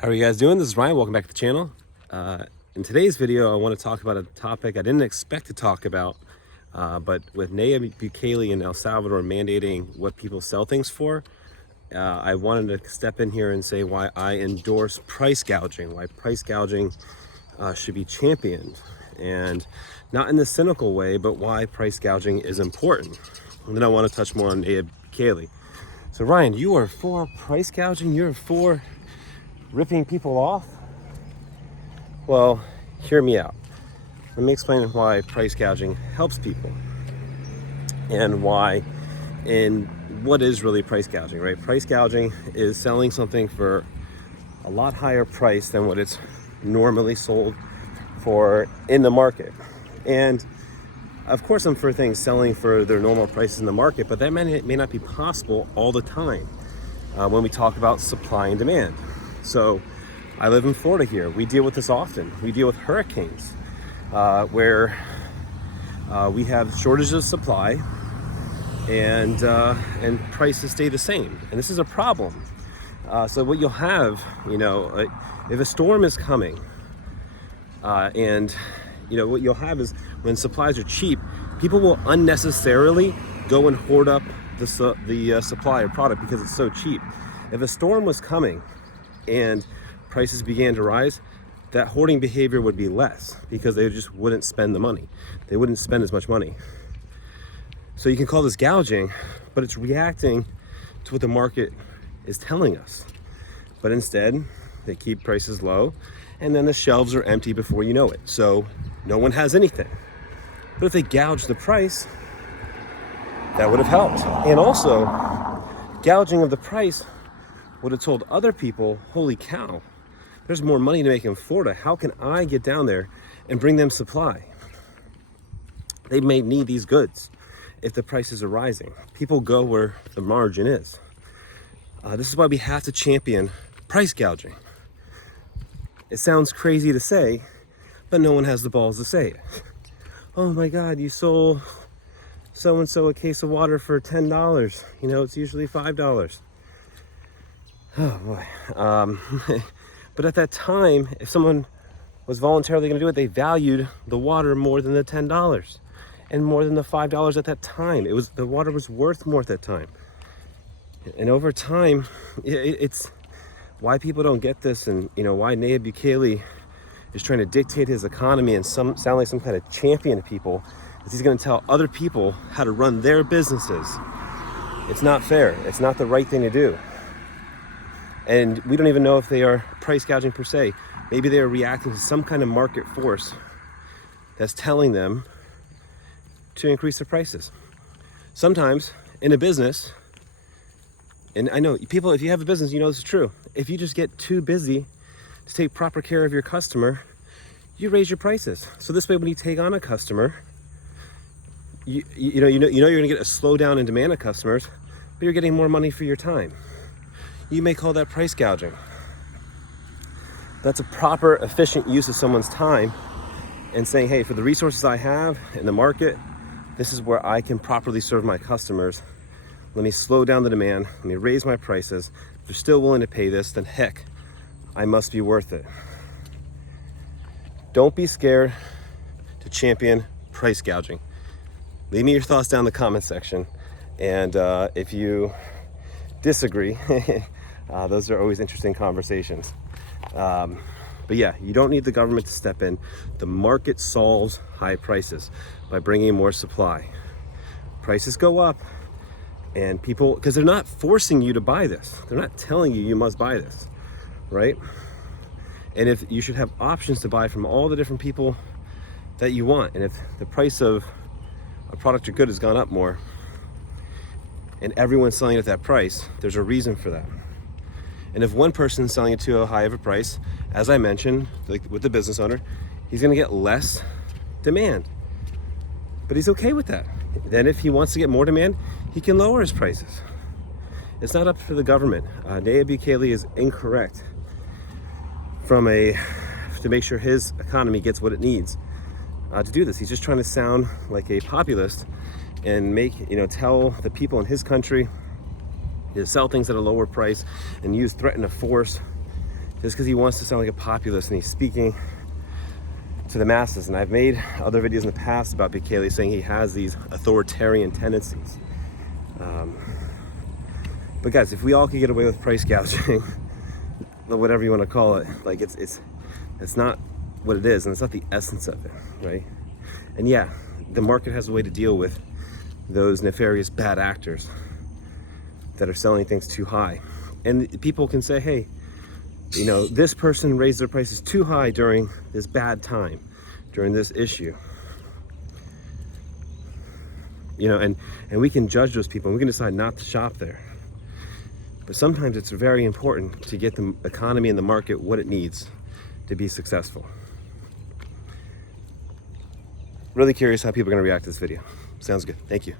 How are you guys doing? This is Ryan. Welcome back to the channel. In today's video, I want to talk about a topic I didn't expect to talk about, but with Bukele in El Salvador mandating what people sell things for, I wanted to step in here and say why I endorse price gouging, why price gouging should be championed, and not in the cynical way, but why price gouging is important. And then I want to touch more on Bukele. So Ryan, you are for price gouging? You're for ripping people off? Well, hear me out. Let me explain why price gouging helps people and why and what is really price gouging, right? Price gouging is selling something for a lot higher price than what it's normally sold for in the market. And of course, I'm for things selling for their normal prices in the market, but that may not be possible all the time when we talk about supply and demand. So I live in Florida here. We deal with this often. We deal with hurricanes where we have shortages of supply and prices stay the same. And this is a problem. So what you'll have, if a storm is coming and what you'll have is when supplies are cheap, people will unnecessarily go and hoard up the supply or product because it's so cheap. If a storm was coming and prices began to rise, that hoarding behavior would be less because they just wouldn't spend the money. They wouldn't spend as much money. So you can call this gouging, but it's reacting to what the market is telling us. But instead, they keep prices low, and then the shelves are empty before you know it. So no one has anything. But if they gouge the price, that would have helped. And also, gouging of the price would have told other people, holy cow, there's more money to make in Florida. How can I get down there and bring them supply? They may need these goods if the prices are rising. People go where the margin is. This is why we have to champion price gouging. It sounds crazy to say, but no one has the balls to say it. Oh my God, you sold so-and-so a case of water for $10. It's usually $5. Oh boy. But at that time, if someone was voluntarily going to do it, they valued the water more than the $10 and more than the $5 at that time. The water was worth more at that time. And over time, it's why people don't get this, and why Bukele is trying to dictate his economy and sound like some kind of champion to people, is he's going to tell other people how to run their businesses. It's not fair. It's not the right thing to do. And we don't even know if they are price gouging per se. Maybe they are reacting to some kind of market force that's telling them to increase their prices. Sometimes in a business, and I know people, if you have a business, this is true. If you just get too busy to take proper care of your customer, you raise your prices. So this way, when you take on a customer, you're going to get a slowdown in demand of customers, but you're getting more money for your time. You may call that price gouging. That's a proper, efficient use of someone's time and saying, hey, for the resources I have in the market, this is where I can properly serve my customers. Let me slow down the demand. Let me raise my prices. If they're still willing to pay this, then heck, I must be worth it. Don't be scared to champion price gouging. Leave me your thoughts down in the comment section. And if you disagree, those are always interesting conversations. But yeah, you don't need the government to step in. The market solves high prices by bringing more supply. Prices go up, and people, because they're not forcing you to buy this. They're not telling you must buy this, right? And if you should have options to buy from all the different people that you want. And if the price of a product or good has gone up more, and everyone's selling it at that price, there's a reason for that. And if one person's selling it to a high of a price, as I mentioned, like with the business owner, he's gonna get less demand. But he's okay with that. Then if he wants to get more demand, he can lower his prices. It's not up for the government. Bukele is incorrect to make sure his economy gets what it needs to do this. He's just trying to sound like a populist and tell the people in his country to sell things at a lower price and use threat and force just because he wants to sound like a populist and he's speaking to the masses. And I've made other videos in the past about Bukele saying he has these authoritarian tendencies. But guys, if we all could get away with price gouging, or whatever you want to call it, like it's not what it is, and it's not the essence of it, right? And yeah, the market has a way to deal with those nefarious bad actors that are selling things too high. And people can say, hey, you know, this person raised their prices too high during this bad time, during this issue. You know, and we can judge those people and we can decide not to shop there. But sometimes it's very important to get the economy and the market what it needs to be successful. Really curious how people are going to react to this video. Sounds good. Thank you.